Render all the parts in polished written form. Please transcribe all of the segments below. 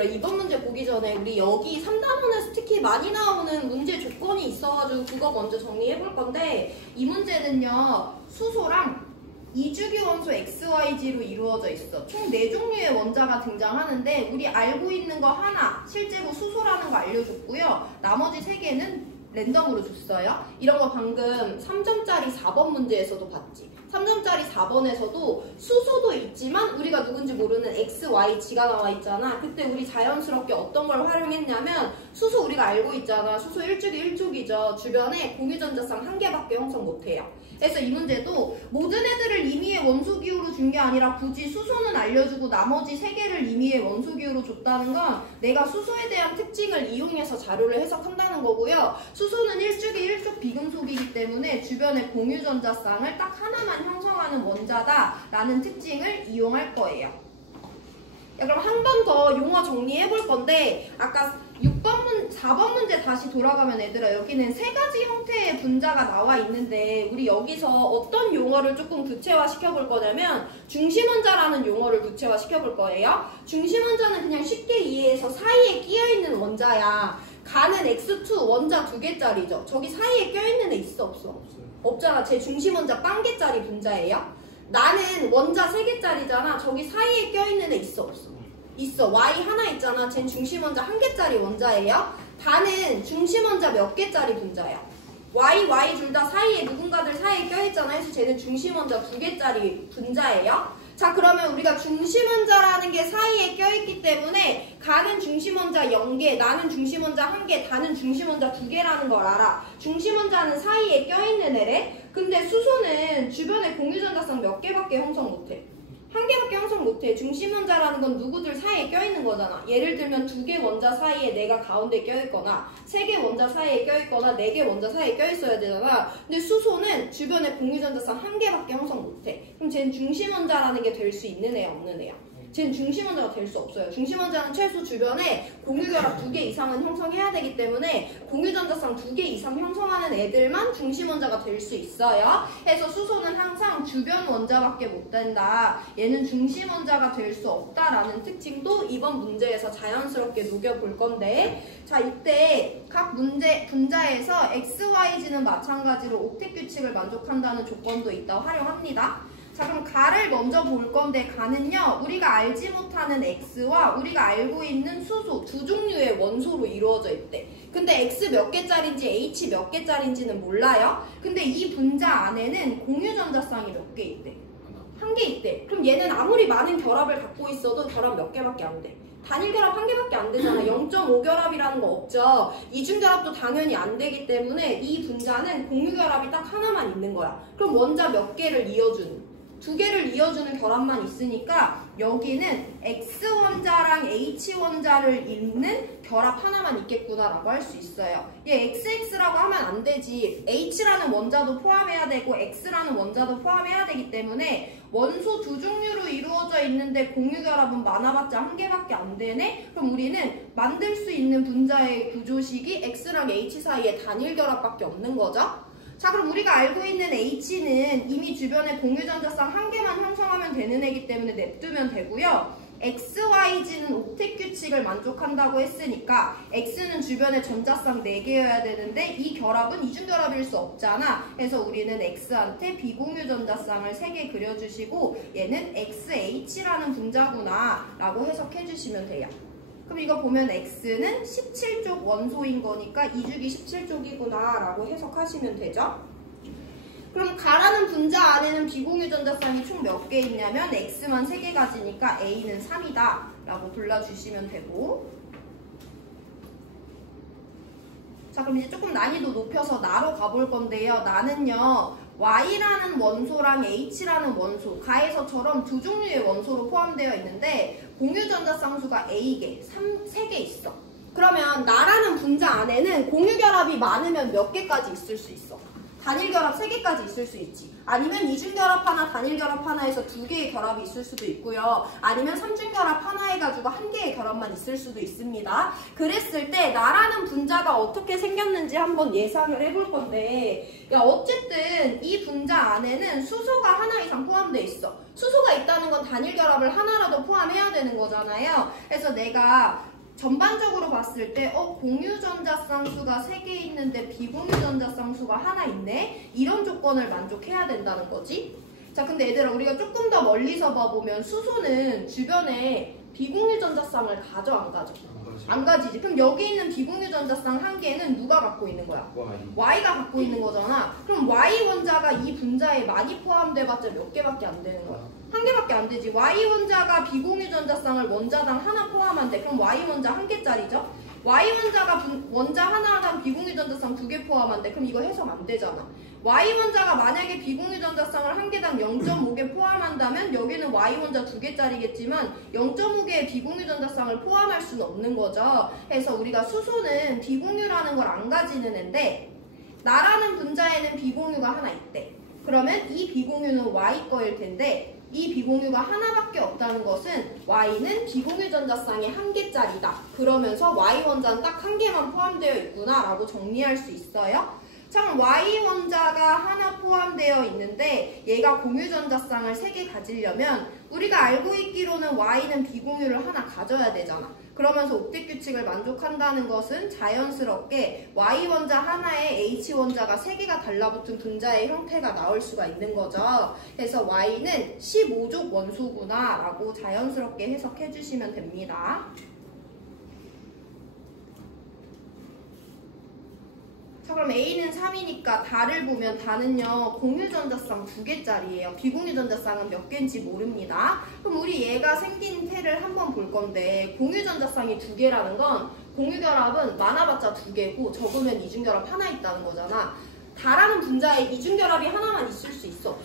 얘들아 이번 문제 보기 전에 우리 여기 3단원에서 특히 많이 나오는 문제 조건이 있어가지고 그거 먼저 정리해 볼 건데, 이 문제는요 수소랑 이주기 원소 XYG로 이루어져 있어. 총 4종류의 원자가 등장하는데 우리 알고 있는 거 하나, 실제로 수소라는 거 알려줬고요. 나머지 3개는 랜덤으로 줬어요. 이런 거 방금 3점짜리 4번 문제에서도 봤지. 3점짜리 4번에서도 수소도 있지만 우리가 누군지 모르는 XYG가 나와 있잖아. 그때 우리 자연스럽게 어떤 걸 활용했냐면, 수소 우리가 알고 있잖아. 수소 1족이 1족이죠. 주변에 공유전자쌍 1개밖에 형성 못해요. 그래서 이 문제도 모든 애들을 임의의 원소기호로 준 게 아니라 굳이 수소는 알려주고 나머지 3개를 임의의 원소기호로 줬다는 건 내가 수소에 대한 특징을 이용해서 자료를 해석한다는 거고요. 수소는 1족이 1족 비금속이기 때문에 주변에 공유전자쌍을 딱 하나만 형성하는 원자다라는 특징을 이용할 거예요. 야, 그럼 한 번 더 용어 정리해 볼 건데, 아까 4번 문제 다시 돌아가면 얘들아 여기는 3가지 형태의 분자가 나와 있는데 우리 여기서 어떤 용어를 조금 구체화 시켜볼 거냐면 중심원자라는 용어를 구체화 시켜볼 거예요. 중심원자는 그냥 쉽게 이해해서 사이에 끼어있는 원자야. 가는 X2 원자 2개짜리죠. 저기 사이에 껴있는 애 있어 없어? 없잖아. 제 중심원자 0개짜리 분자예요. 나는 원자 3개짜리잖아. 저기 사이에 껴있는 애 있어 없어? 있어. Y 하나 있잖아. 쟨 중심원자 1개짜리 원자예요. 다는 중심원자 몇 개짜리 분자야? Y 둘 다 사이에 누군가들 사이에 껴있잖아. 해서 쟤는 중심원자 2개짜리 분자예요. 자, 그러면 우리가 중심원자라는 게 사이에 껴있기 때문에 가는 중심원자 0개, 나는 중심원자 1개, 다는 중심원자 2개라는 걸 알아. 중심원자는 사이에 껴있는 애래. 근데 수소는 주변에 공유전자쌍 몇 개밖에 형성 못해. 1개밖에 형성 못해. 중심원자라는 건 누구들 사이에 껴있는 거잖아. 예를 들면 2개 원자 사이에 내가 가운데 껴있거나 3개 원자 사이에 껴있거나 4개 원자 사이에 껴있어야 되잖아. 근데 수소는 주변에 공유전자쌍 1개밖에 형성 못해. 그럼 쟤는 중심원자라는 게 될 수 있는 애야 없는 애야? 쟤는 중심원자가 될 수 없어요. 중심원자는 최소 주변에 공유결합 2개 이상은 형성해야 되기 때문에 공유전자쌍 2개 이상 형성하는 애들만 중심원자가 될 수 있어요. 그래서 수소는 항상 주변 원자밖에 못 된다. 얘는 중심원자가 될 수 없다라는 특징도 이번 문제에서 자연스럽게 녹여볼 건데, 자, 이때 각 분자에서 XYG는 마찬가지로 옥텟 규칙을 만족한다는 조건도 있다 활용합니다. 자, 그럼 가를 먼저 볼 건데, 가는요 우리가 알지 못하는 X와 우리가 알고 있는 수소 2종류의 원소로 이루어져 있대. 근데 X 몇 개짜리인지 H 몇 개짜리인지는 몰라요. 근데 이 분자 안에는 공유전자쌍이 몇 개 있대? 1개 있대. 그럼 얘는 아무리 많은 결합을 갖고 있어도 결합 몇 개밖에 안 돼? 단일 결합 1개밖에 안 되잖아. 0.5 결합이라는 거 없죠. 이중 결합도 당연히 안 되기 때문에 이 분자는 공유 결합이 딱 하나만 있는 거야. 그럼 원자 몇 개를 이어주는? 2개를 이어주는 결합만 있으니까 여기는 X원자랑 H원자를 잇는 결합 하나만 있겠구나라고 할 수 있어요. 얘 XX라고 하면 안 되지. H라는 원자도 포함해야 되고 X라는 원자도 포함해야 되기 때문에 원소 2종류로 이루어져 있는데 공유결합은 많아봤자 1개밖에 안 되네? 그럼 우리는 만들 수 있는 분자의 구조식이 X랑 H 사이에 단일 결합밖에 없는 거죠? 자, 그럼 우리가 알고 있는 H는 이미 주변에 공유전자쌍 1개만 형성하면 되는 애기 때문에 냅두면 되고요. XYG는 옥텟 규칙을 만족한다고 했으니까 X는 주변에 전자쌍 4개여야 되는데 이 결합은 이중결합일 수 없잖아. 그래서 우리는 X한테 비공유전자쌍을 3개 그려주시고 얘는 XH라는 분자구나 라고 해석해 주시면 돼요. 그럼 이거 보면 X는 17족 원소인 거니까 2주기 17족이구나 라고 해석하시면 되죠. 그럼 가라는 분자 안에는 비공유전자쌍이 총 몇 개 있냐면 X만 3개 가지니까 A는 3이다 라고 골라주시면 되고, 자, 그럼 이제 조금 난이도 높여서 나로 가볼 건데요. 나는요 Y라는 원소랑 H라는 원소, 가에서처럼 2종류의 원소로 포함되어 있는데 공유전자쌍수가 A개, 3개 있어. 그러면 나라는 분자 안에는 공유결합이 많으면 몇 개까지 있을 수 있어? 단일결합 3개까지 있을 수 있지. 아니면 이중결합 하나, 단일결합 하나에서 2개의 결합이 있을 수도 있고요. 아니면 3중결합 하나 해가지고 1개의 결합만 있을 수도 있습니다. 그랬을 때 나라는 분자가 어떻게 생겼는지 한번 예상을 해볼 건데, 야, 어쨌든 이 분자 안에는 수소가 하나 이상 포함되어 있어. 수소가 있다는 건 단일결합을 하나라도 포함해야 되는 거잖아요. 그래서 내가 전반적으로 봤을 때 공유 전자쌍수가 3개 있는데 비공유 전자쌍수가 하나 있네? 이런 조건을 만족해야 된다는 거지. 자, 근데 얘들아, 우리가 조금 더 멀리서 봐보면 수소는 주변에 비공유 전자쌍을 가져 안 가져? 안 가지지. 그럼 여기 있는 비공유 전자쌍 한 개는 누가 갖고 있는 거야? Y가 갖고 있는 거잖아. 그럼 Y 원자가 이 분자에 많이 포함돼봤자 몇 개밖에 안 되는 거야? 한 개밖에 안 되지. Y 원자가 비공유 전자쌍을 원자당 하나 포함한대. 그럼 Y 원자 한 개짜리죠? Y 원자가 원자 하나당 비공유 전자쌍 2개 포함한대. 그럼 이거 해석 안 되잖아. Y 원자가 만약에 비공유 전자쌍을 한 개당 0.5개 포함한다면 여기는 Y 원자 2개짜리겠지만 0.5개의 비공유 전자쌍을 포함할 수는 없는 거죠. 그래서 우리가 수소는 비공유라는 걸 안 가지는 앤데 나라는 분자에는 비공유가 하나 있대. 그러면 이 비공유는 Y 거일 텐데 이 비공유가 하나밖에 없다는 것은 Y는 비공유 전자쌍이 한 개짜리다. 그러면서 Y 원자는 딱 한 개만 포함되어 있구나 라고 정리할 수 있어요. 참 Y 원자가 하나 포함되어 있는데 얘가 공유 전자쌍을 3개 가지려면 우리가 알고 있기로는 Y는 비공유를 하나 가져야 되잖아. 그러면서 옥텟 규칙을 만족한다는 것은 자연스럽게 Y 원자 하나에 H 원자가 3개가 달라붙은 분자의 형태가 나올 수가 있는 거죠. 그래서 Y는 15족 원소구나 라고 자연스럽게 해석해 주시면 됩니다. 자, 그럼 A는 3이니까 다를 보면 다는요 공유 전자쌍 2개짜리예요. 비공유 전자쌍은 몇 개인지 모릅니다. 그럼 우리 얘가 생긴 태를 한번 볼 건데 공유 전자쌍이 2개라는 건 공유 결합은 많아봤자 2개고 적으면 이중결합 하나 있다는 거잖아. 다라는 분자에 이중결합이 하나만 있을 수 있어?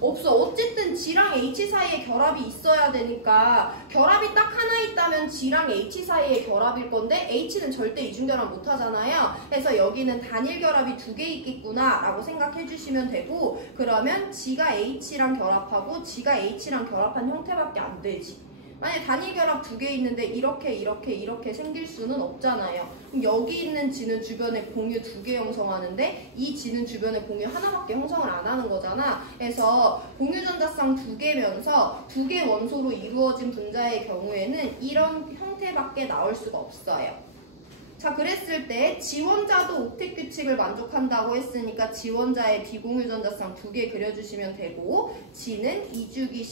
없어. 어쨌든 G랑 H 사이에 결합이 있어야 되니까 결합이 딱 하나 있다면 G랑 H 사이에 결합일 건데 H는 절대 이중결합 못하잖아요. 그래서 여기는 단일 결합이 2개 있겠구나 라고 생각해 주시면 되고 그러면 G가 H랑 결합하고 G가 H랑 결합한 형태밖에 안 되지. 만약에 단일 결합 2개 있는데 이렇게 생길 수는 없잖아요. 그럼 여기 있는 G는 주변에 공유 2개 형성하는데 이 G는 주변에 공유 하나밖에 형성을 안 하는 거잖아. 그래서 공유 전자쌍 2개면서 2개 원소로 이루어진 분자의 경우에는 이런 형태밖에 나올 수가 없어요. 자, 그랬을 때 G원자도 옥텟 규칙을 만족한다고 했으니까 G원자의 비공유 전자쌍 2개 그려주시면 되고 G는 2주기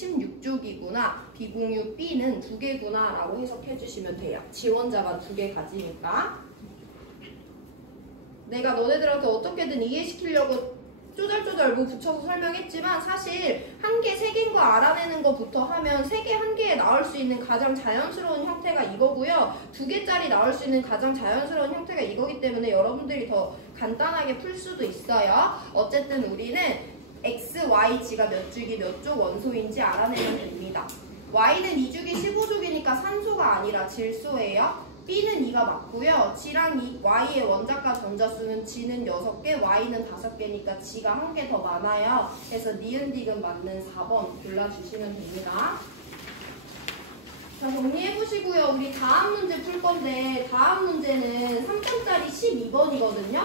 16족이구나 비공유 B는 2개구나 라고 해석해 주시면 돼요. G원자가 2개 가지니까 내가 너네들한테 어떻게든 이해시키려고 쪼잘쪼잘 뭐 붙여서 설명했지만 사실 한 개, 3개인 거 알아내는 것부터 하면 3개, 1개에 나올 수 있는 가장 자연스러운 형태가 이거고요. 2개짜리 나올 수 있는 가장 자연스러운 형태가 이거기 때문에 여러분들이 더 간단하게 풀 수도 있어요. 어쨌든 우리는 X, Y, G가 몇 주기 몇 족 원소인지 알아내면 됩니다. Y는 2주기 15족이니까 산소가 아니라 질소예요. B는 2가 맞고요. G랑 Y의 원자가 전자수는 G는 6개, Y는 5개니까 G가 1개 더 많아요. 그래서 니은디귿 맞는 4번 골라주시면 됩니다. 자, 정리해보시고요. 우리 다음 문제 풀 건데 다음 문제는 3점짜리 12번이거든요.